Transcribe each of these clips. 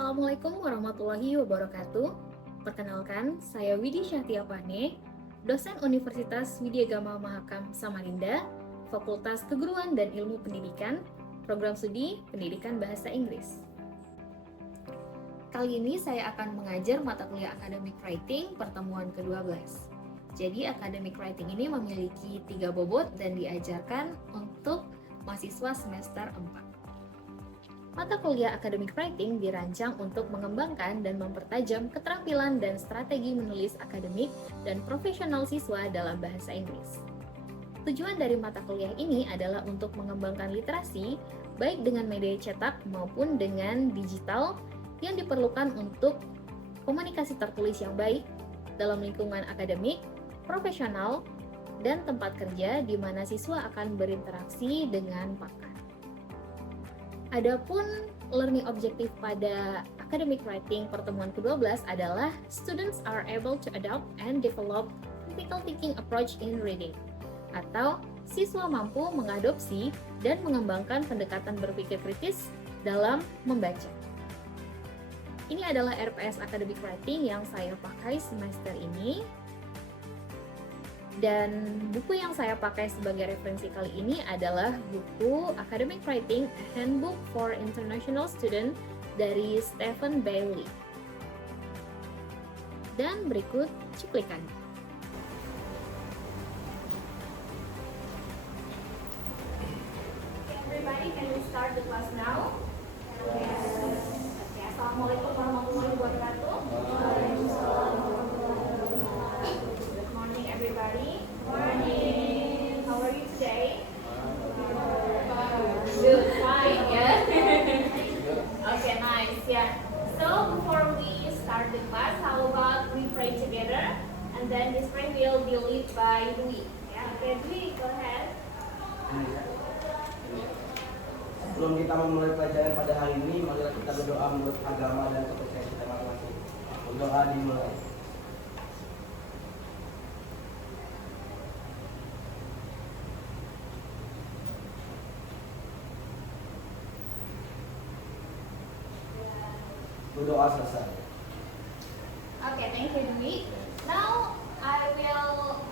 Assalamualaikum warahmatullahi wabarakatuh. Perkenalkan, saya Widi Syahtiapane, dosen Universitas Widyagama Mahakam Samarinda, Fakultas Keguruan dan Ilmu Pendidikan, Program Studi Pendidikan Bahasa Inggris. Kali ini saya akan mengajar mata kuliah Academic Writing pertemuan ke-12. Jadi Academic Writing ini memiliki 3 bobot dan diajarkan untuk mahasiswa semester 4. Mata kuliah Academic Writing dirancang untuk mengembangkan dan mempertajam keterampilan dan strategi menulis akademik dan profesional siswa dalam bahasa Inggris. Tujuan dari mata kuliah ini adalah untuk mengembangkan literasi, baik dengan media cetak maupun dengan digital, yang diperlukan untuk komunikasi tertulis yang baik dalam lingkungan akademik, profesional, dan tempat kerja di mana siswa akan berinteraksi dengan pakar. Adapun learning objective pada Academic Writing pertemuan ke-12 adalah students are able to adopt and develop critical thinking approach in reading, atau siswa mampu mengadopsi dan mengembangkan pendekatan berpikir kritis dalam membaca. Ini adalah RPS Academic Writing yang saya pakai semester ini. Dan buku yang saya pakai sebagai referensi kali ini adalah buku Academic Writing A Handbook for International Student dari Stephen Bailey. Dan berikut cuplikan. Everybody, can we start the class now? Yes. Okay. Assalamualaikum warahmatullahi wabarakatuh. Good morning, everybody. Morning. How are you today? Good, fine, yeah. Okay, nice, yeah. So before we start the class, how about we pray together, and then this prayer will be led by Dwi. Yeah, okay, Dwi, go ahead. Sebelum kita memulai pelajaran pada hari ini, marilah kita berdoa menurut agama dan kepercayaan kita masing-masing. Berdoa dimulai. Berdoa selesai. Okay, thank you, Dwi. Now I will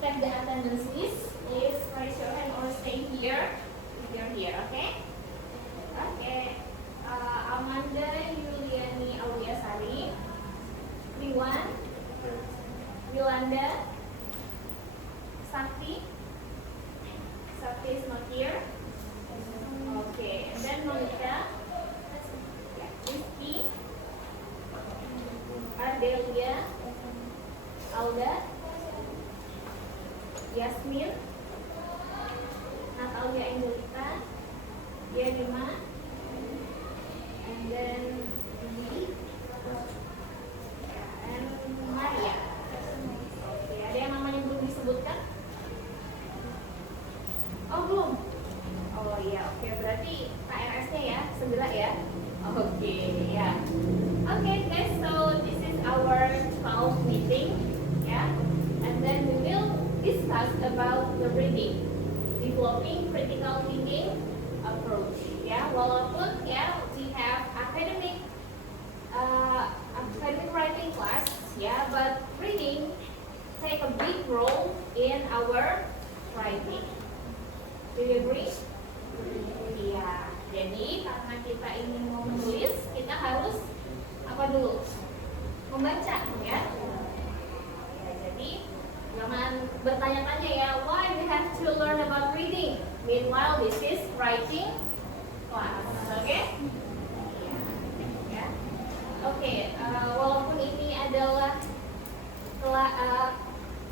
check the attendance list. Please raise your hand or stay here if you're here, okay? Okay. Amanda Yuliani Auliasari, Riwan, Yolanda, Sakti. Sakti is not here. Okay, and then Monica, Rizky, Ardelia, Alda, Yasmin, Natalia Indulita, Yerima, and then Lee, and Maria. Okay, ada yang namanya belum disebutkan? Oh, belum? Oh iya, oke, berarti KRS-nya ya, segera ya. Oke, ya. Oke, guys, so this is our 12th meeting, ya. And then we will discuss about the reading, developing critical thinking approach. Ya, walaupun ya we have academic writing class, ya, but reading take a big role in our writing. Do you agree? Iya. Jadi karena kita ingin mau menulis, kita harus apa dulu? Membaca, ya. Ya, jadi jangan bertanya-tanya ya, why we have to learn about reading? Meanwhile, this is writing class, oke? Ya. Oke, walaupun ini adalah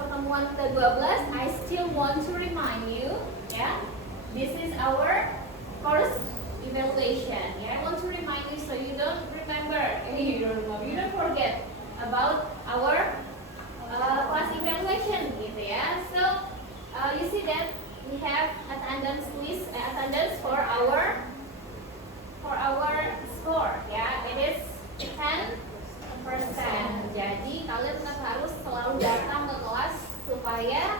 pertemuan ke-12, I still want to remind you, ya, this is our course evaluation. Yeah, I want to remind you so you don't remember, you don't forget about our class evaluation, gitu ya. So you see that we have attendance list, attendance for our score. Ya, it is 10%. Jadi kalian tetap harus selalu datang ke kelas supaya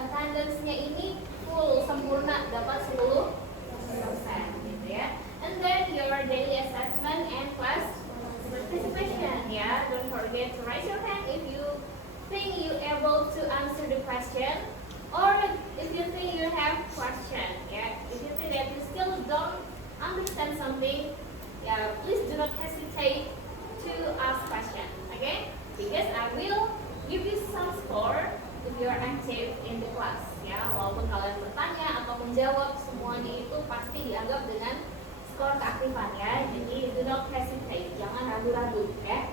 attendance-nya ini full, sempurna, dapat 10%, gitu ya. And then your daily forget to raise your hand if you think you're able to answer the question, or if you think you have question. Yeah, if you think that you still don't understand something, yeah, please do not hesitate to ask question. Okay, because I will give you some score if you are active in the class. Ya, walaupun kalian bertanya atau menjawab, semuanya itu pasti dianggap dengan skor keaktifan ya. Jadi do not hesitate, jangan ragu-ragu ya.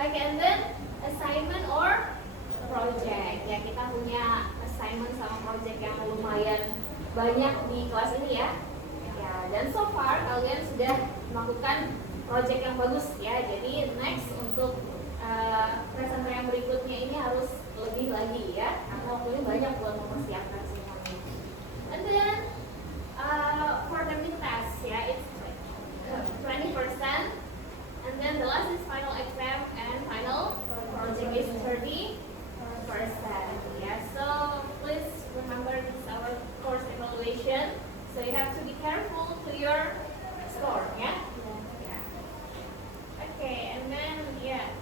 Okay, and then assignment or project. Ya, kita punya assignment sama project yang lumayan banyak di kelas ini ya. Ya, dan so far kalian sudah melakukan project yang bagus ya. Jadi next untuk presenter yang berikutnya ini harus lebih lagi ya, karena waktunya banyak buat mempersiapkan semuanya. And then for the mid test ya, it's 20%, and then the last is final exam and final project is 30%. Yeah, so please remember this is our course evaluation, so you have to be careful to your score ya. Yeah. Okay, and then yeah.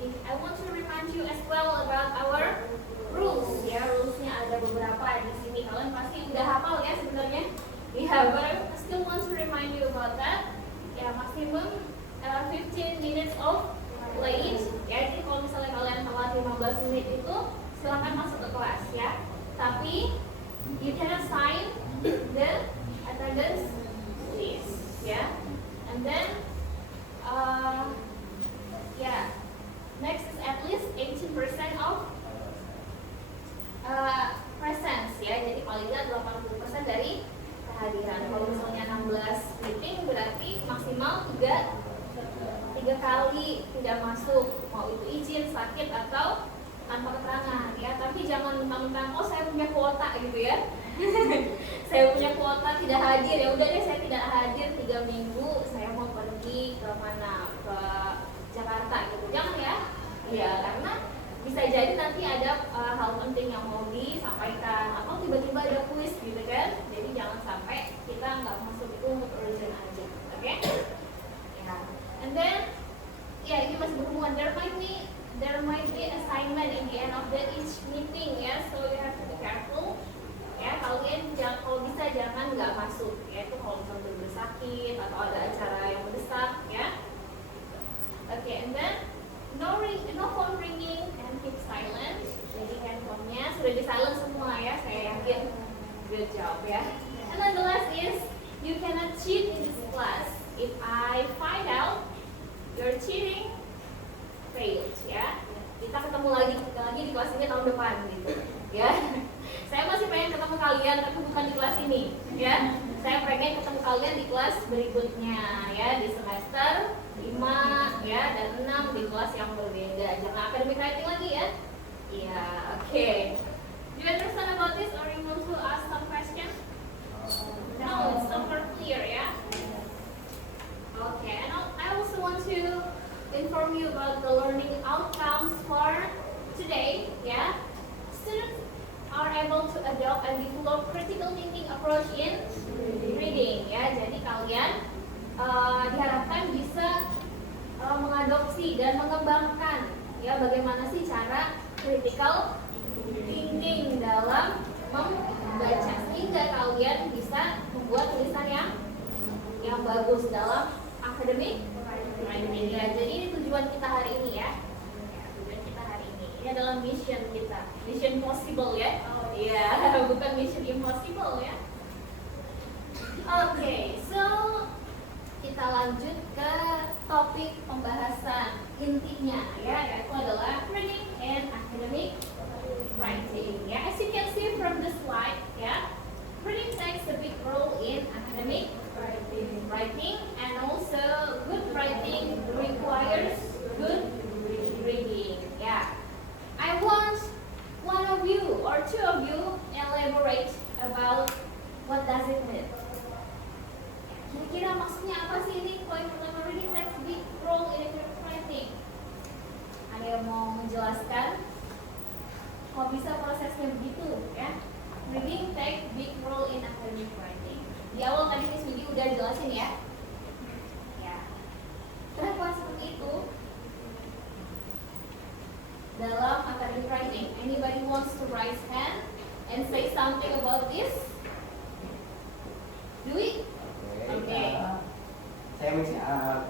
I want to remind you as well about our rules ya. Rulesnya ada beberapa di sini. Kalian pasti udah hafal ya sebenarnya. Yeah, but I still want to remind you about that. Ya, maximum 15 minutes of late. Ya, jadi kalau misalnya kalian telat 15 menit itu silakan masuk ke kelas ya. Tapi you cannot sign the attendance list ya. And then yeah. Next is at least 18% of presence ya. Jadi paling nggak 80% dari kehadiran. Kalau misalnya 16 meeting berarti maksimal 3 kali tidak masuk. Mau itu izin, sakit atau tanpa keterangan ya. Tapi jangan mentang-mentang oh saya punya kuota gitu ya. Saya punya kuota tidak hadir, ya udah deh saya tidak hadir 3 minggu, saya mau pergi ke mana, ke Jakarta gitu. Jangan ya. Ya, karena bisa jadi nanti ada hal penting yang mau disampaikan atau tiba-tiba ada kuis gitu kan. Jadi jangan sampai kita nggak masuk itu untuk urgent aja. Oke? Okay? Ya. And then ya ini masih berhubungan, there might be assignment in the end of each meeting ya. So you have to be careful. Ya, kalian kalau bisa jangan nggak masuk ya. Itu kalau misalnya bersakit atau ada acara yang mendesak ya. Oke, okay, and then no phone ringing and keep silent. Jadi handphonenya sudah di silent semua ya, saya yakin. Good job ya. And then the last is you cannot cheat in this class. If I find out you're cheating, failed ya. Kita ketemu lagi di kelas ini tahun depan gitu ya. Saya masih pengen ketemu kalian tapi bukan di kelas ini ya. Saya pengen ketemu kalian di kelas berikutnya ya, di semester 5 ya dan 6 di kelas yang berbeda. Jangan academic writing lagi ya. Iya, oke. Do you understand about this or you want to ask some question? No, it's super clear ya. Okay, and I also want to inform you about the learning outcomes for today ya. Students are able to adopt and develop critical thinking approach in reading ya. Jadi kalian diharapkan bisa mengadopsi dan mengembangkan ya bagaimana sih cara critical thinking dalam membaca sehingga kalian bisa membuat tulisan yang bagus dalam academic writing ya. Jadi ini tujuan kita hari ini ya. Tujuan kita hari ini. Ini adalah mission kita. Mission possible ya. Iya, bukan mission impossible ya. Oke, so kita lanjut ke topik pembahasan intinya ya, yaitu adalah reading and academic writing ya. As you can see from the slide ya, reading takes a big role in academic writing and also good writing requires good reading ya. I want one of you or two of you elaborate about what does it mean. Kira-kira maksudnya apa sih ini point pertama, reading takes big role in academic writing? Ada yang mau menjelaskan? Kok bisa prosesnya begitu ya? Reading takes big role in academic writing. Di awal tadi Miss Widi udah jelasin ya. Ya, writing? Anybody wants to raise hand and say something about this? Do it? Okay. Saya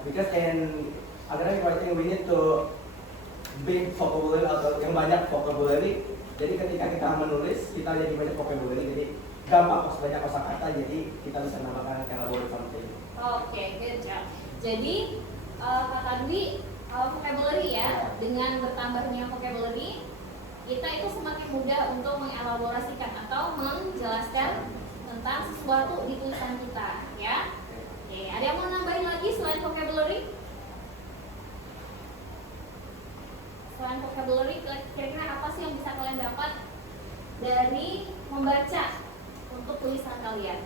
because in academic writing we need to big vocabulary atau yang banyak vocabulary. Jadi ketika kita menulis kita jadi banyak vocabulary, jadi gampang banyak kosakata, jadi kita bisa menambahkan elaborate something. Oke, good job. Jadi kata Dwi, vocabulary ya, dengan bertambahnya vocabulary kita itu semakin mudah untuk mengelaborasikan atau menjelaskan tentang sesuatu di tulisan kita ya. Oke, ada yang mau nambahin lagi selain vocabulary? Selain vocabulary, kira-kira apa sih yang bisa kalian dapat dari membaca untuk tulisan kalian?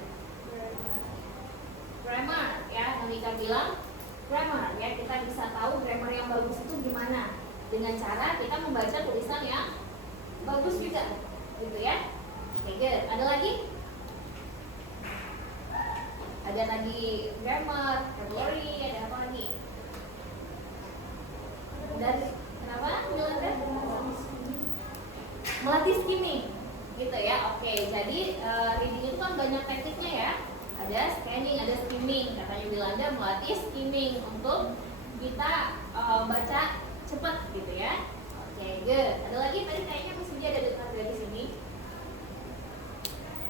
Grammar ya, Namika bilang grammar ya, kita bisa tahu grammar yang bagus itu gimana dengan cara kita membaca tulisan yang bagus juga, gitu ya. Oke, good. Ada lagi? Ada tadi grammar, vocabulary, ada apa lagi? Dan kenapa? Melatih skimming, gitu ya. Oke, jadi reading itu kan banyak tekniknya ya. Ada scanning, ada skimming. Katanya Yolanda melatih skimming untuk kita baca cepat, gitu ya. Oke, good. Ada lagi tadi kayaknya Miss Widya ada dengar dari sini.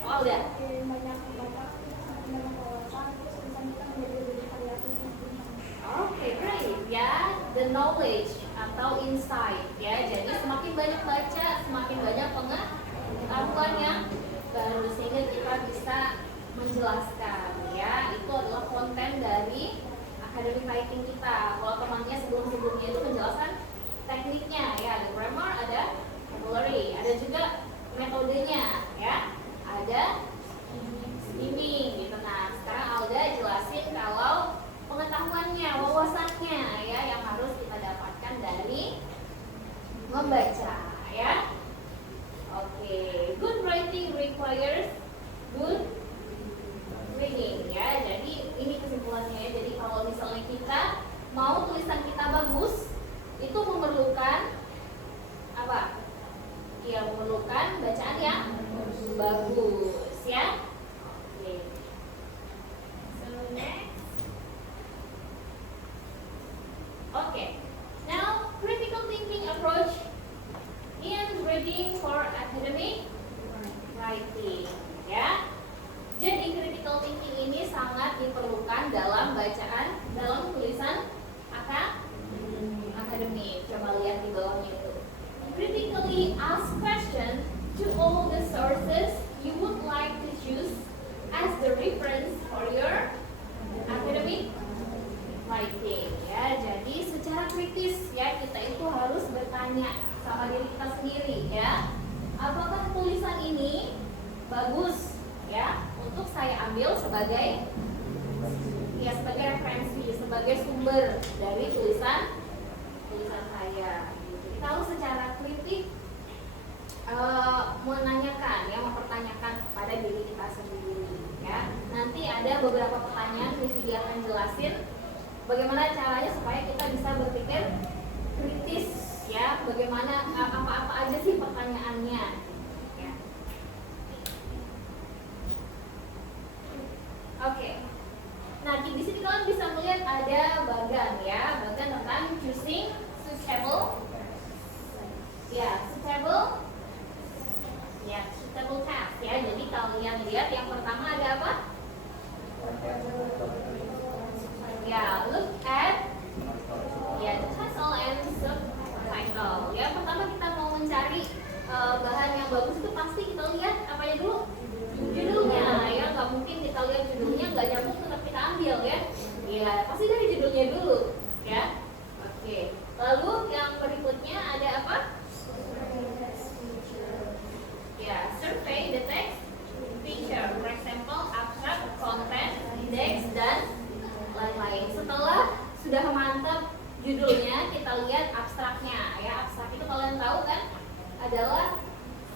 Oh, udah. Banyak baca, banyak wawasan, terus bisa kita menjadi lebih variatif. Oke, great ya. The knowledge atau insight ya. Jadi semakin banyak baca, semakin banyak pengetahuan yang baru sehingga kita bisa menjelaskan ya. Itu adalah konten dari academic writing kita. Kalau temannya sebelum-sebelumnya itu menjelaskan tekniknya ya, ada grammar, ada vocabulary, ada juga metodenya ya, ada skimming gitu. Nah, sekarang Alda jelasin kalau pengetahuannya, wawasannya ya yang harus kita dapatkan dari membaca ya. Oke, good writing requires good reading ya. Jadi ini kesimpulannya ya. Jadi kalau misalnya kita mau tulisan kita bagus, itu memerlukan apa? Ya, memerlukan bacaan yang bagus ya. Oke. So next. Okay. Now critical thinking approach in reading for academic writing ya. Jadi critical thinking ini sangat diperlukan dalam bacaan, dalam tulisan akademik. Coba lihat di bawahnya itu. Critically ask question to all the sources you would like to choose as the reference for your academic writing ya. Jadi secara kritis ya, kita itu harus bertanya sama diri kita sendiri ya. Apakah tulisan ini bagus ya untuk saya ambil sebagai referensi, sebagai sumber dari tulisan saya. Kita harus secara kritis menanyakan ya, mempertanyakan kepada diri kita sendiri ya. Nanti ada beberapa pertanyaan Miss Widya akan jelasin bagaimana caranya supaya kita bisa berpikir kritis ya, bagaimana apa-apa aja sih pertanyaannya ya. Oke. Nah, di sini kalian bisa melihat ada bagan ya, bagan tentang choosing suitable task ya. Jadi kalian lihat yang pertama ada apa? Ya, look at the title and subtitle. Ya, pertama kita mau mencari bahan yang bagus itu pasti kita lihat apanya dulu? Judulnya ya, nggak mungkin kita lihat judulnya nggak nyambung tetap kita ambil ya. Ya, pasti dari judulnya dulu ya. Oke. Lalu yang berikutnya ada apa? Ya, survey the text feature, for example, abstract, content, index, dan lain-lain. Setelah sudah mantap judulnya, kita lihat abstraknya ya. Abstrak itu kalian tahu kan adalah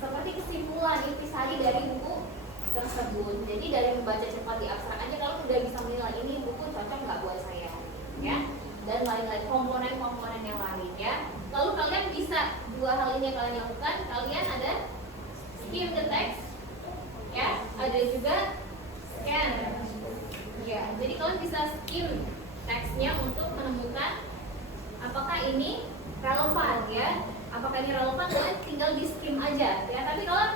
seperti kesimpulan intisari dari buku tersebut. Jadi dari membaca cepat di abstrak aja kalau udah bisa menilai ini buku cocok nggak buat saya ya, dan lain-lain komponen-komponen yang lain ya. Lalu kalian bisa dua hal ini yang kalian lakukan, kalian ada skim the text, ya, ada juga scan. Ya, jadi kalian bisa skim teksnya untuk menemukan apakah ini relevan, ya. Apakah ini relevan, kalian tinggal di skim aja, ya. Tapi kalian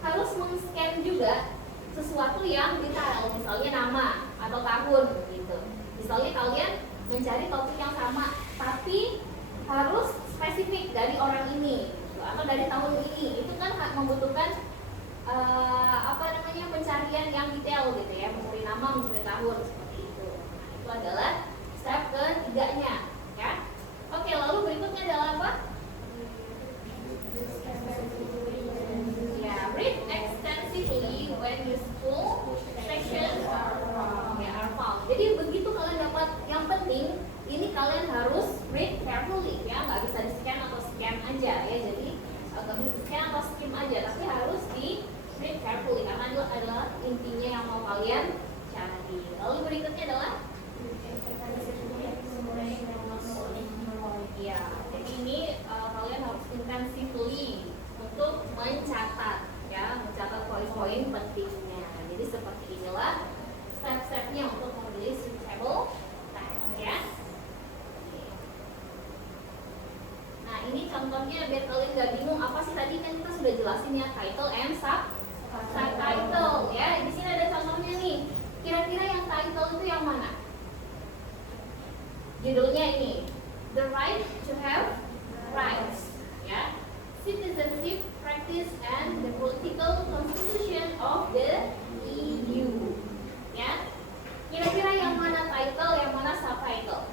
harus men-scan juga sesuatu yang detail, misalnya nama atau tahun, gitu. Misalnya kalian mencari topik yang sama, tapi harus spesifik dari orang ini gitu, atau dari tahun ini. Itu kan membutuhkan pencarian yang detail gitu ya, mencari nama, mencari tahun seperti itu. Nah, itu adalah step ketiganya, ya. Oke, lalu berikutnya adalah apa? Ya, read extensively when useful sections are found. Jadi begitu kalian dapat yang penting, ini kalian harus read carefully, ya, nggak bisa di scan atau scan aja, ya. Jadi nggak bisa scan atau skim aja, tapi harus di read carefully karena itu adalah intinya yang mau kalian cari. Lalu berikutnya adalah ya, jadi ini kalian harus intensively untuk mencatat, ya, mencatat poin-poin pentingnya. Jadi seperti inilah step-stepnya untuk menulis suitable text, ya. Nah, ini contohnya biar kalian nggak bingung apa sih tadi kan kita sudah jelasin ya, title and subtitle, ya. Di sini ada contohnya nih. Kira-kira yang title itu yang mana? Judulnya ini, The Right to Have Rights, ya. Citizenship Practice and the Political Constitution of the EU, ya. Kira-kira yang mana title, yang mana subtitle?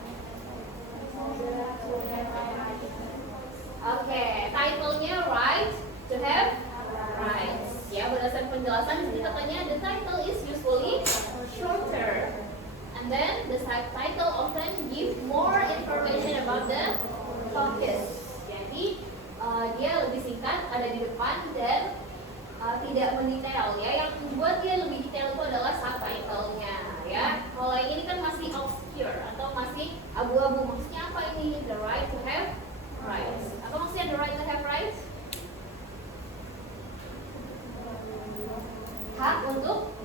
Oke, titlenya Right to Have Rights. Ya, berdasarkan penjelasan di sini katanya the title is usually shorter, and then the subtitle often give more information about the topic. Jadi dia lebih singkat, ada di depan dan tidak mendetail, ya. Yang membuat dia lebih detail itu adalah subtitlenya, ya. Kalau yang ini kan masih obscure atau masih abu-abu. Maksudnya apa ini? The right to have rights. Apa maksudnya the right to have rights? Hak untuk,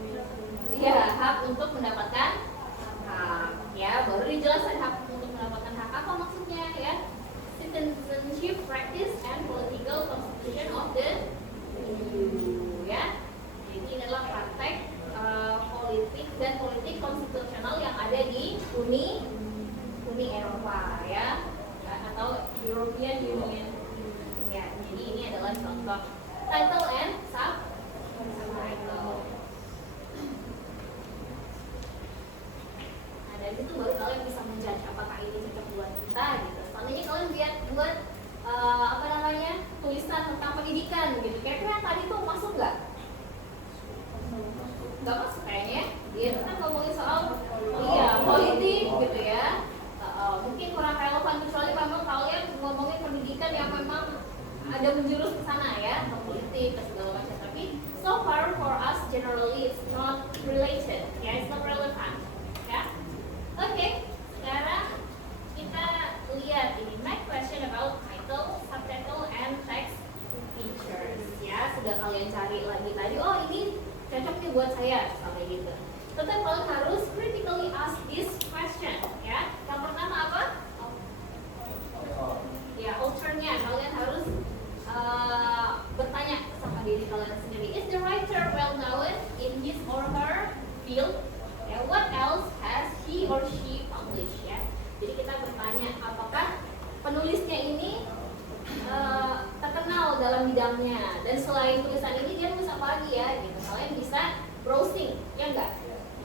ya, hak untuk mendapatkan hak, ya. Baru dijelaskan hak untuk mendapatkan hak apa maksudnya, ya. Citizenship Practice and Political Constitution of the EU, ya. Jadi ini adalah praktek politik dan politik konstitusional yang ada di Uni Eropa, ya, atau European Union, ya. Jadi ini adalah contoh title and subtitle. Nah, dari situ baru kalian bisa menjudge apakah ini cocok buat kita, gitu. Seandainya kalian lihat buat tulisan tentang pendidikan, gitu. Kira-kira yang tadi tuh masuk nggak? Nggak masuk kayaknya. Dia tuh kan ngomongin soal politik, gitu ya. Mungkin kurang relevan kecuali memang kalian ngomongin pendidikan yang memang ada menjurus ke sana, ya, ke politik, ke segala macam. Tapi so far for us generally it's not related, ya, it's not relevant, ya. Oke, sekarang kita lihat ini next question about title, subtitle, and text features, ya. Sudah kalian cari lagi tadi, oh ini cocok nih buat saya, misalnya gitu. Tetap kalian harus critically ask this question, ya. Yang pertama apa? Ya, author-nya. Kalian harus bertanya sama diri kalian sendiri. Is the writer well known in his or her field? Ya, what else has he or she published, ya. Jadi kita bertanya apakah penulisnya ini terkenal dalam bidangnya, dan selain tulisan ini dia nulis apa lagi, ya, gitu. Kalian bisa browsing, ya enggak?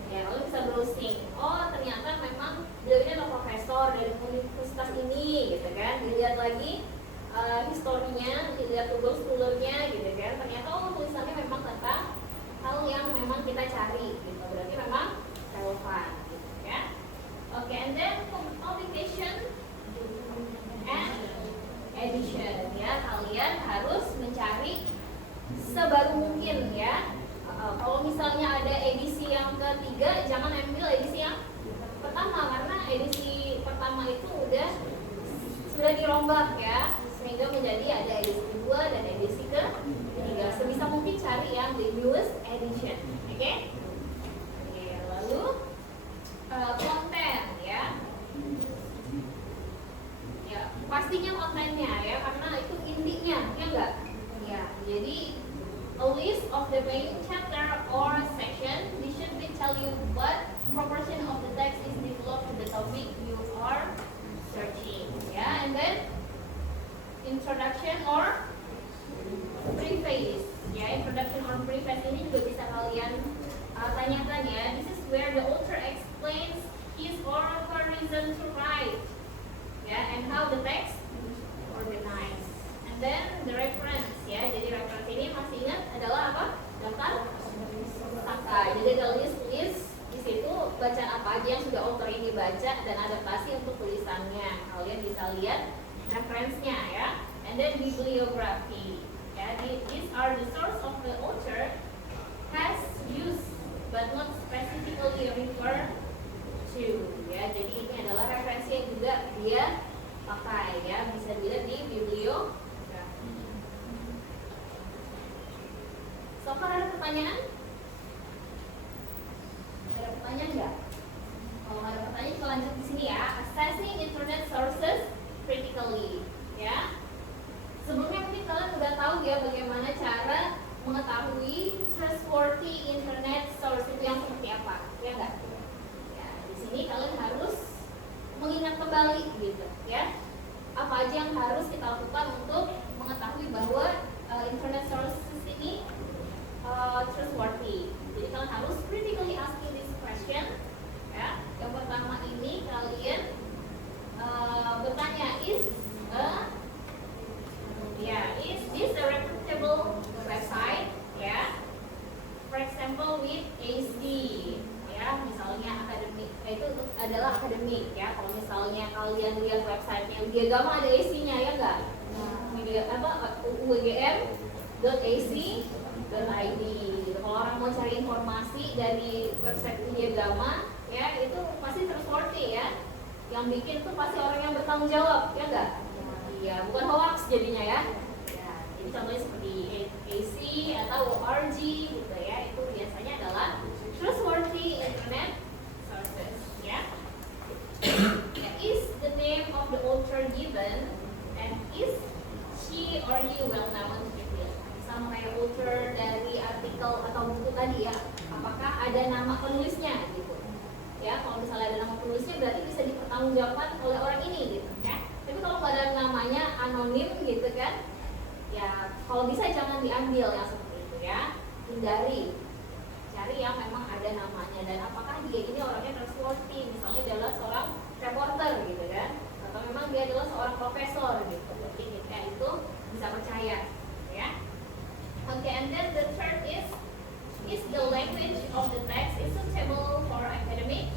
Ya, kalian bisa browsing. Oh, ternyata memang beliau ini adalah profesor dari universitas ini, gitu kan. Dilihat lagi historinya, dilihat Google-nya, gitu kan. Ternyata oh tulisannya memang tentang hal yang memang kita cari, gitu. Berarti memang relevan, gitu, ya. Oke, and then publication and edition, ya. Kalian harus mencari sebaru mungkin, ya. Kalau misalnya ada edisi yang ketiga, jangan ambil edisi yang pertama karena edisi pertama itu sudah dirombak, ya. sehingga menjadi ada edisi kedua dan edisi ketiga. Sebisa mungkin cari yang the newest edition, oke? Oke, lalu konten ya. Ya, pastinya kontennya ya, karena itu intinya, ya enggak? Ya, jadi a list of the main chapter or section. This should be tell you what proportion of the text is developed to the topic you are searching. Yeah, and then introduction or preface. Ya, introduction or preface ini juga bisa kalian tanyakan ya. This is where the author explains his or her reason to write. Ya, and how the text organized. And then the reference ya. Jadi reference ini masih ingat adalah apa? Daftar pustaka. Jadi ada list di situ bacaan apa aja yang sudah author ini baca dan adaptasi untuk tulisannya. Kalian bisa lihat referensinya ya. And then bibliography. Ya, these are the source of the author has used but not specifically refer to. Ya, jadi ini adalah referensi yang juga dia pakai ya. Bisa dilihat di bibliografi. So far ada pertanyaan? Ada pertanyaan nggak? Kalau ada pertanyaan kita lanjut di sini ya. Assessing internet sources critically, ya. Sebelumnya mungkin kalian udah tahu ya bagaimana cara mengetahui trustworthy internet source itu yang seperti apa, ya nggak? Ya, di sini kalian harus mengingat kembali gitu, ya. Apa aja yang harus kita lakukan untuk mengetahui bahwa internet sources ini trustworthy. Jadi kalian harus critically asking this question. Ya, yang pertama ini kalian bertanya is this a reputable website? Ya, for example with AC. Ya, misalnya akademik, itu adalah akademik ya. Kalau misalnya kalian lihat websitenya Widyagama ada AC-nya ya enggak? UGM.ac.id. Kalau orang mau cari informasi dari website Widyagama, ya itu pasti trustworthy ya. Yang bikin tuh pasti orang yang bertanggung jawab, ya enggak? Iya, bukan hoax jadinya ya. Ya, jadi contohnya seperti AC atau RG gitu ya. Itu biasanya adalah trustworthy internet sources, ya. Is the name of the author given and is she or he well known? Sama kayak author dari artikel atau buku tadi ya, apakah ada nama penulisnya gitu ya. Kalau misalnya ada nama penulisnya berarti bisa dipertanggungjawabkan oleh orang ini gitu kan. Tapi kalau nggak ada namanya, anonim gitu kan ya, kalau bisa jangan diambil yang seperti itu ya. Hindari, cari yang memang ada namanya dan apakah dia ini orangnya trustworthy, misalnya dia adalah seorang reporter gitu kan, atau memang dia adalah seorang profesor gitu. Jadi kita itu bisa percaya ya. Okay, and then the third is the language of the text is suitable for academic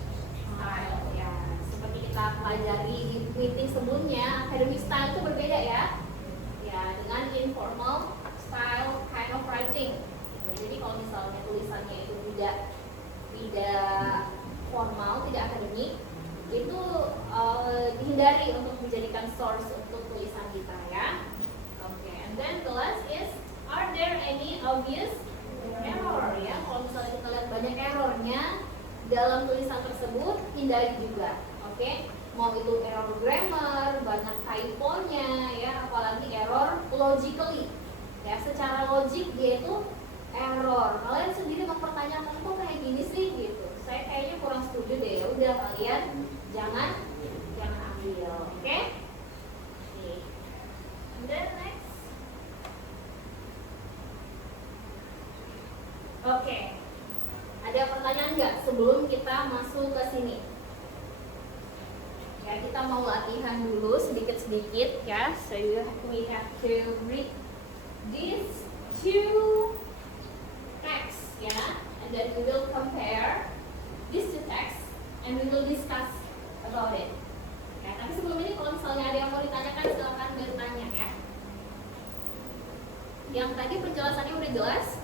style. Ya, seperti kita pelajari di meeting sebelumnya, academic style itu berbeda ya. Ya, dengan informal style kind of writing. Jadi kalau misalnya tulisannya itu tidak formal, tidak akademik, itu dihindari untuk dijadikan source untuk tulisan kita ya. Okay, and then the last is, are there any obvious error ya? Kalau misalnya kita lihat banyak errornya dalam tulisan tersebut, hindari juga. Oke, mau itu error grammar, banyak typo-nya ya, apalagi error logically. Ya, secara logik dia itu error. Kalian sendiri mempertanyakan kok kayak gini sih gitu. Saya kayaknya kurang setuju deh. Ya udah kalian jangan ambil. Oke? And then next. Oke, ada pertanyaan nggak sebelum kita masuk ke sini? Ya, kita mau latihan dulu sedikit-sedikit ya. So we have to read these two texts ya, and then we will compare these two texts and we will discuss about it. Ya, tapi sebelum ini kalau misalnya ada yang mau ditanyakan silakan bertanya ya. Yang tadi penjelasannya udah jelas?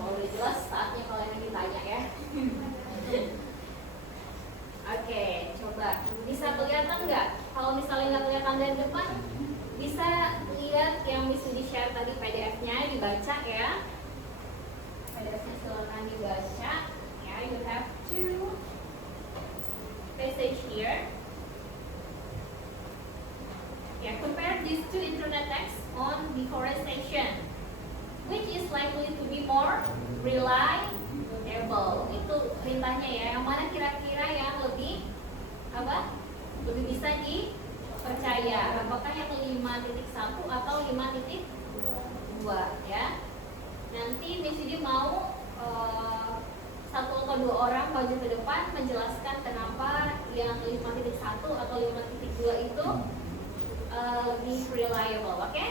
Kalau udah jelas, saatnya kalian yang ditanya ya. Oke, coba bisa kelihatan nggak? Kalau misalnya nggak kelihatan dari depan, bisa lihat yang Miss di share tadi PDF-nya, dibaca ya. PDF-nya silakan dibaca. Ya, you have two passage here. Yeah, compare these two internet texts on deforestation. Which is likely to be more reliable? Itu perintahnya ya. Yang mana kira-kira yang lebih apa? Lebih bisa dipercaya? Apakah yang 5.1 atau 5.2 ya? Nanti Miss Yudi mau satu atau dua orang maju ke depan menjelaskan kenapa yang 5.1 atau 5.2 itu lebih reliable, oke?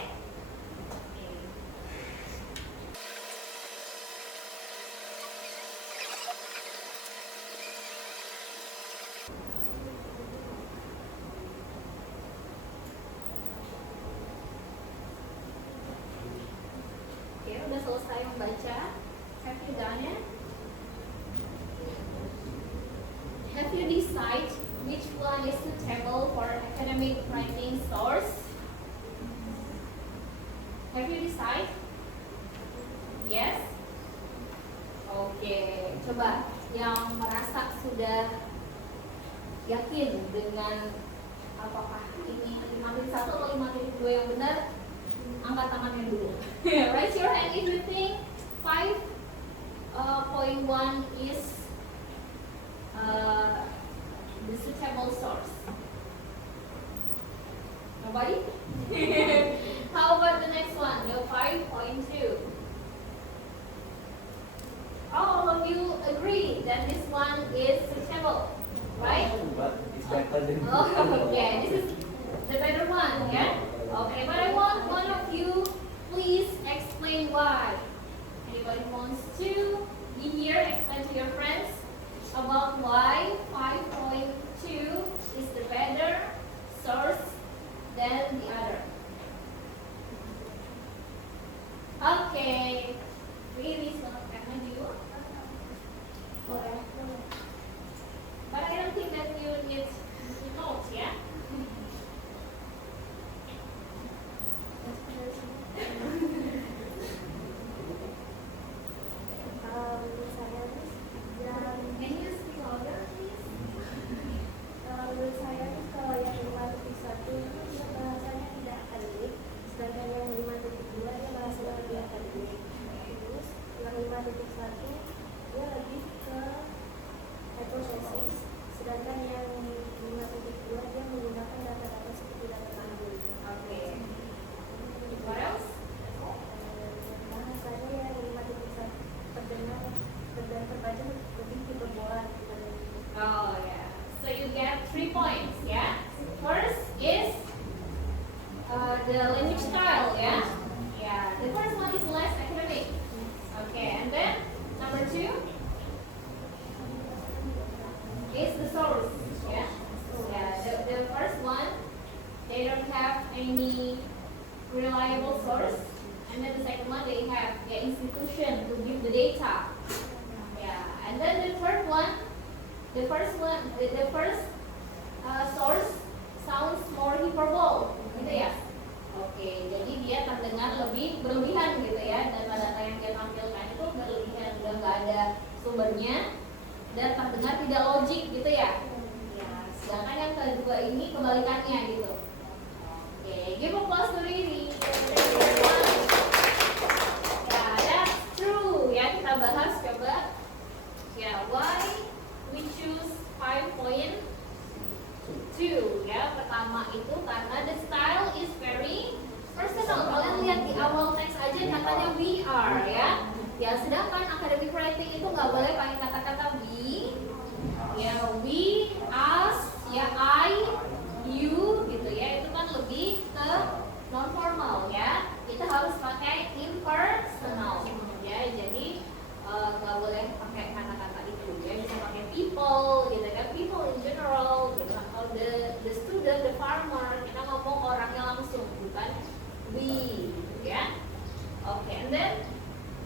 Oke, udah selesai membaca. Have you done it? Have you decided which one is suitable for academic writing source? Have you decided? Yes? Oke, coba yang merasa sudah yakin dengan apakah ini 5.1 atau 5.2 yang benar, angkat tangannya dulu. Raise your hand if you think 5.1 is the suitable source. Nobody? How about the next one? The 5.2. All of you agree that this one is suitable, right? But it's better than Oh, yeah, this is the better one, yeah? Okay, but I want one of you, please explain why. Anybody wants to be here, explain to your friends about why 5.2 is the better source than the other. Okay, really silakan maju. Boleh. But I don't think that you need notes, ya? Menurut saya yang Can you speak louder, please? menurut saya kalau yang 5.1 itu bahasanya tidak akademik, sedangkan yang 5.2 dia bahasanya lebih akademik. Terus yang 5.1 dia lebih ke epotesis, sedangkan yang 5.2 dia menggunakan data-data seperti data tanggung. Okay. What else? Bahasanya yang 5.1 terdengar dan terbaca lebih hiperbola. Oh yeah. So you get 3 points, yeah. First is the language style, yeah. Yeah. The first one is less academic. Okay, and then number 2 is the source, yeah. Yeah. The first one, they don't have any reliable source, and then the second one they have the institution to give the data. Yeah, and then the third one, the first source sounds more hyperbole, gitu ya. Oke, jadi dia terdengar lebih berlebihan gitu ya, data-data yang dia tampilkan itu berlebihan, udah nggak ada sumbernya dan terdengar tidak logik gitu ya. Ya, sedangkan yang kedua ini kebalikannya gitu. Oke, give applause to Riri. Ya, that's true ya, kita bahas coba. Ya, why we choose 5.2 ya. Pertama itu karena the style is very personal. Kalian lihat di awal teks aja katanya we are ya. Ya, sedangkan academic writing itu nggak boleh pakai kata-kata we. Ya, we, us, ya I, you gitu ya. Itu kan lebih ke non formal ya. Kita harus pakai impersonal ya. Jadi nggak boleh pakai kata-kata itu ya, bisa pakai people gitu kan, people in general gitu kan. Kalau the student, the farmer, kita ngomong orangnya langsung, bukan we ya. Oke, and then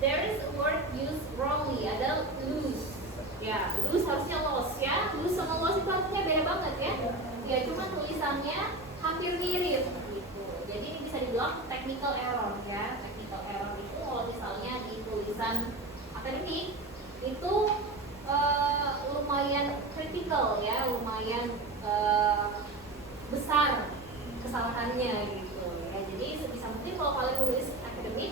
there is a word used wrongly, ada lose ya. Lose harusnya loss ya, lose sama loss itu artinya beda banget ya. Ya, cuma tulisannya hampir mirip gitu. Jadi ini bisa bilang technical error ya. Technical error itu kalau misalnya di tulisan akademik itu lumayan kritikal ya, lumayan besar kesalahannya gitu ya. Jadi sebisa mungkin kalau kalian menulis akademik,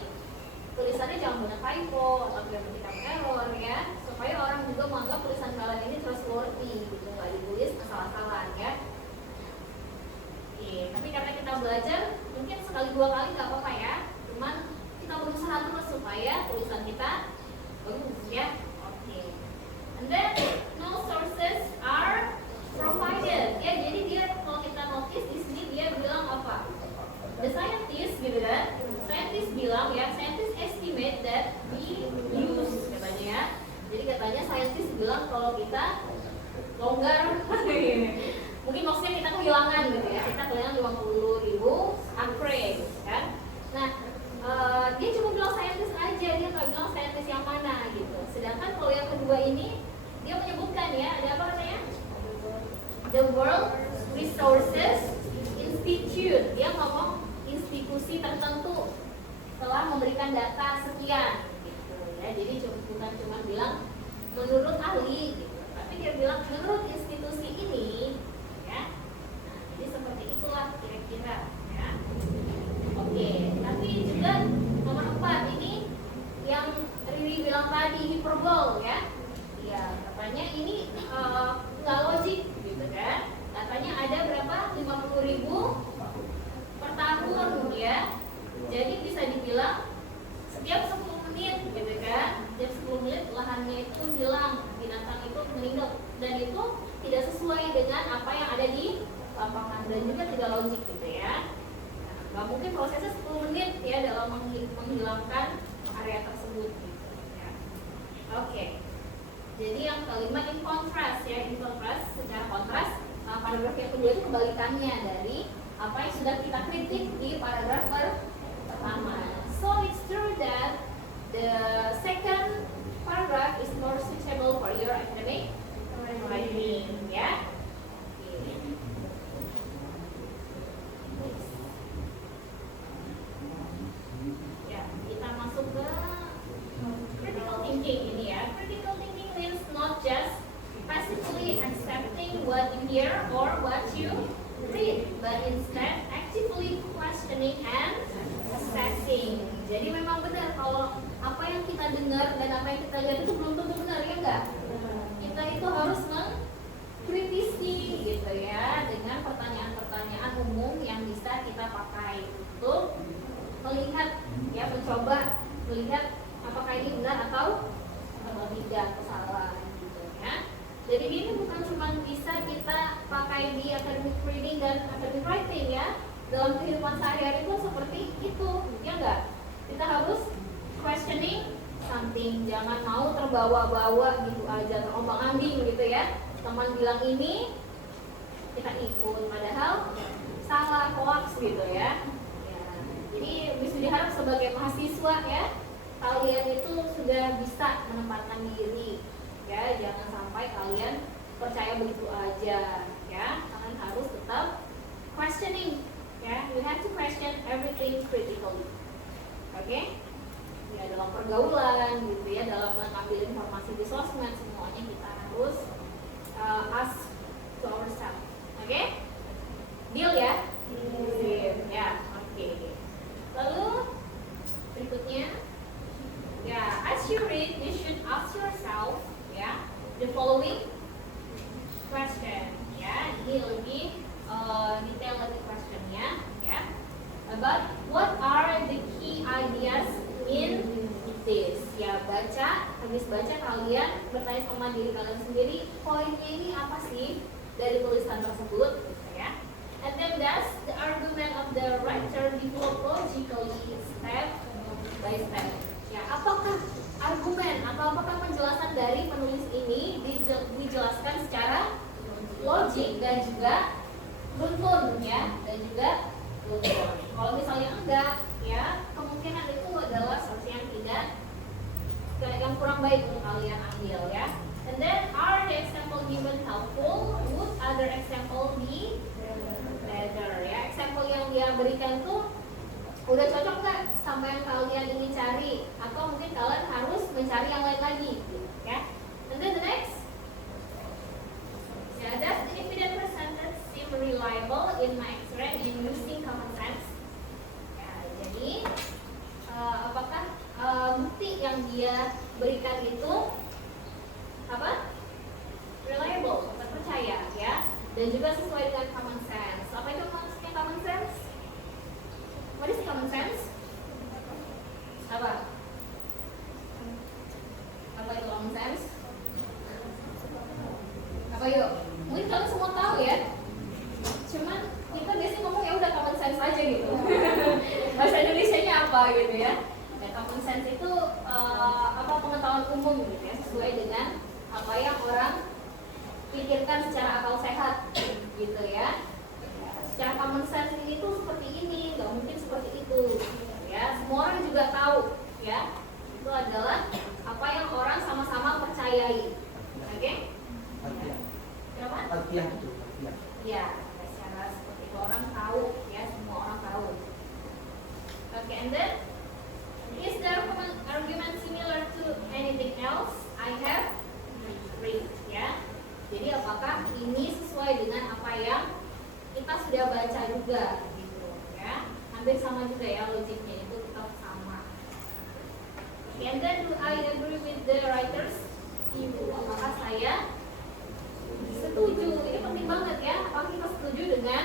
tulisannya jangan banyak typo atau grammatikal error ya, supaya orang juga menganggap tulisan kalian ini trustworthy gitu, nggak ditulis asal-asalan ya. Oke, tapi karena kita belajar mungkin sekali dua kali nggak apa-apa ya, cuman kita berusaha terus supaya tulisan kita bagus ya. Oke, and then no sources are provided ya. Jadi dia kalau kita notice di sini dia bilang apa? The scientist gitu kan? Scientist bilang ya, scientist estimate that we use katanya ya. Jadi katanya scientist bilang kalau kita longgar mungkin maksudnya kita kehilangan gitu ya, kita kehilangan 50.000 acre kan. Nah dia cuma bilang scientist aja, dia nggak bilang scientist yang mana gitu. Sedangkan kalau yang kedua ini dia menyebutkan ya, ada apa katanya? The World Resources Institute, dia ngomong institusi tertentu telah memberikan data sekian gitu ya. Jadi bukan cuma bilang menurut ahli gitu, tapi dia bilang menurut institusi ini ya. Nah, jadi seperti itulah kira-kira ya. Oke, tapi juga nomor 4 ini yang Riri bilang tadi, hiperbol ya. Ya, katanya ini nggak logik gitu kan. Katanya ada berapa? 50.000 per tahun ya. Jadi bisa dibilang setiap 10 menit gitu kan. Setiap 10 menit lahannya itu hilang, binatang itu meninggal, dan itu tidak sesuai dengan apa yang ada di lapangan dan juga tidak logik gitu ya. Nah, nggak mungkin prosesnya 10 menit ya dalam menghilangkan area tersebut gitu ya. Oke. Jadi yang kelima in contrast ya, in contrast, secara kontras paragraf yang kedua itu kebalikannya dari apa yang sudah kita kritik di paragraf pertama. So it's true that the second paragraph is more suitable for your academic writing ya. Ya, kita masuk ke critical thinking ini ya. Critical thinking means not just passively accepting what you hear or what you read, but instead actively questioning and assessing. Jadi memang benar kalau apa yang kita dengar dan apa yang kita lihat itu belum tentu benar ya enggak? Kita itu harus mengkritisi gitu ya dengan pertanyaan-pertanyaan umum yang bisa kita pakai untuk melihat ya, mencoba melihat apakah ini benar atau tidak, salah gitu ya. Jadi ini bukan cuma bisa kita pakai di academic reading dan academic writing ya. Dalam kehidupan sehari-hari pun seperti itu, ya enggak? Kita harus questioning something, jangan mau terbawa-bawa gitu aja, terombang-ambing gitu ya. Teman bilang ini, kita ikut, padahal salah, hoax gitu ya. Jadi bisa diharap sebagai mahasiswa ya, kalian itu sudah bisa menempatkan diri ya, jangan sampai kalian percaya begitu aja ya. Kalian harus tetap questioning ya, you have to question everything critically. Oke? Ya, dalam pergaulan gitu ya, dalam mengambil informasi di sosmed, semuanya kita harus ask to ourselves. Oke? Deal ya? Deal ya. Oke. Lalu berikutnya ya, as you read you should ask yourself ya the following question ya. Ini lebih detail lagi questionnya ya, about what are the key ideas in this ya. Habis baca kalian bertanya sama diri kalian sendiri, poinnya ini apa sih dari tulisan tersebut gitu ya. And then does the argument of the writer develop logically step by step ya. Apakah argumen atau apakah penjelasan dari penulis ini dijelaskan secara logik dan juga runtun ya, dan juga runtun. Kalau misalnya enggak ya, kemungkinan itu adalah sesuatu yang yang kurang baik untuk kalian ambil ya. And then are the example given helpful? Would other example be better ya? Example yang dia berikan tuh Udah cocok nggak sama yang kalian ingin cari? Atau mungkin kalian harus mencari yang lain lagi, ya? And then the next, yeah, does the evidence presented seem reliable in my experience in using common sense? Ya, jadi apakah bukti yang dia berikan itu apa? Reliable, terpercaya, ya? Dan juga sesuai dengan common sense. Apa itu maksudnya common sense? What is common sense? Apa? Apa itu common sense? Apa yuk? Mungkin kalian semua tahu ya. Cuman kita biasanya ngomong ya udah common sense aja gitu. Bahasa Indonesianya apa gitu ya? Ya common sense itu apa pengetahuan umum gitu ya, sesuai dengan apa yang orang pikirkan secara akal sehat gitu ya. Secara common sense ini tuh seperti ini, nggak mungkin seperti itu ya. Semua orang juga tahu ya, itu adalah apa yang orang sama-sama percayai. Oke? Kenapa? Artian itu, artian. Ya, secara seperti itu orang tahu ya, semua orang tahu. Oke, and then is there common argument similar to anything else I have read ya? Jadi apakah ini sesuai dengan apa yang kita sudah baca juga gitu ya? Hampir sama juga ya logiknya, itu tetap sama. Okay, and then do I agree with the writers? Ibu, apakah saya setuju? Ini penting banget ya. Apakah kita setuju dengan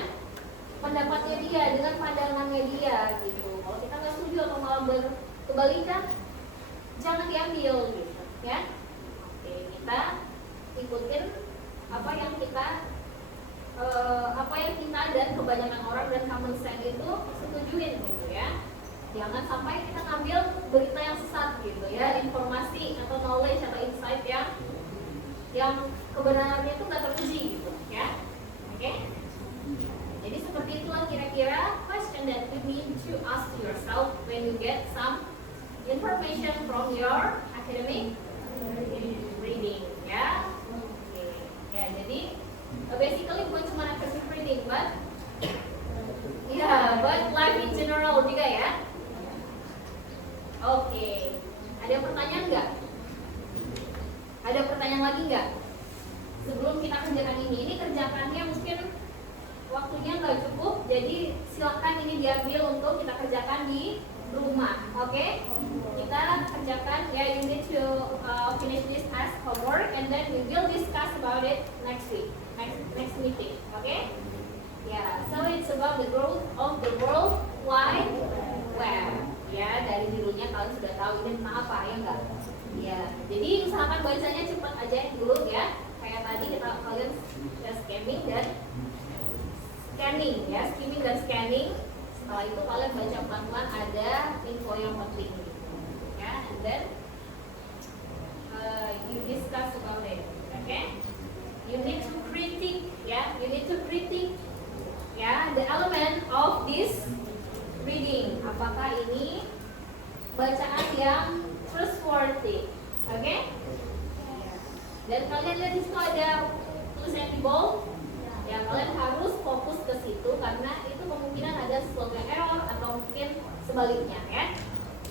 pendapatnya dia, dengan pandangannya dia gitu? Kalau kita nggak setuju atau malah berkebalikan, jangan diambil gitu ya. Oke, kita ikutin apa yang kita dan kebanyakan orang dan common sense itu setujuin gitu ya. Jangan sampai kita ngambil berita yang sesat gitu ya, informasi atau knowledge atau insight yang kebenarannya itu nggak teruji gitu ya. Oke? Jadi seperti itulah kira-kira question that you need to ask yourself when you get some information from your academic reading ya. Ya, jadi basically bukan cuma academic reading, but life in general juga ya. Oke, ada pertanyaan nggak? Ada pertanyaan lagi nggak? Sebelum kita kerjakan ini kerjakannya mungkin waktunya nggak cukup, jadi silakan ini diambil untuk kita kerjakan di rumah. Oke? Kita kerjakan ya, you need to finish this as homework and then we will discuss about it next week, next meeting. Okay? Yeah, so it's about the growth of the World Wide Web. Ya, dari judulnya kalian sudah tahu ini tentang apa ya enggak? Ya, jadi usahakan bacanya cepat aja dulu ya. Kayak tadi kalian skimming dan scanning. Setelah itu kalian baca pelan-pelan, ada info yang penting ya, and then you discuss about it. Okay? You need to critique the element of this reading. Apakah ini bacaan yang trustworthy? Okay? Dan kalian lihat di situ ada tulisan di bold. Ya, kalian harus fokus ke situ karena itu kemungkinan ada sesuatu yang error atau mungkin sebaliknya ya.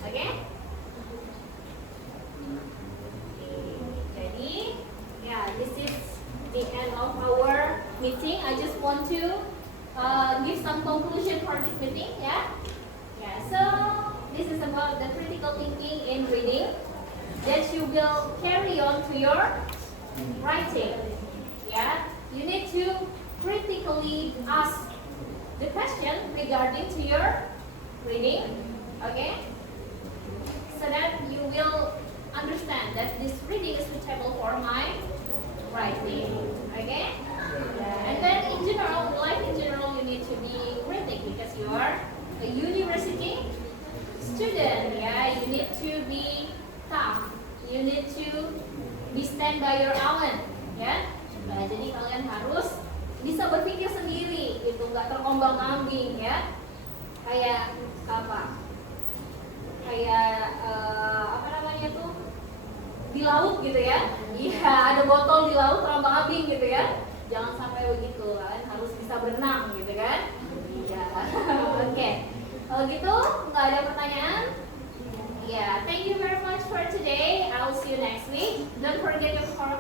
Oke? Jadi, ya, this is the end of our meeting. I just want to give some conclusion for this meeting ya. Yeah, so this is about the critical thinking in reading that you will carry on to your writing. Yeah, you need to critically ask the question regarding to your reading, okay? So that you will understand that this reading is suitable for my writing, okay? And then in general, life in general, you need to be critic because you are a university student, yeah? You need to be tough, you need to be stand by your own, ya? Nah, jadi kalian harus bisa berpikir sendiri, gitu, nggak terombang-ambing ya. Kayak apa? Kayak apa namanya tuh? Di laut gitu ya. Iya, ada botol di laut terombang-ambing gitu ya. Jangan sampai begitu, kalian harus bisa berenang gitu kan. Iya. Oke. Kalau gitu Ada pertanyaan? Yeah, thank you very much for today. I'll see you next week. Don't forget your core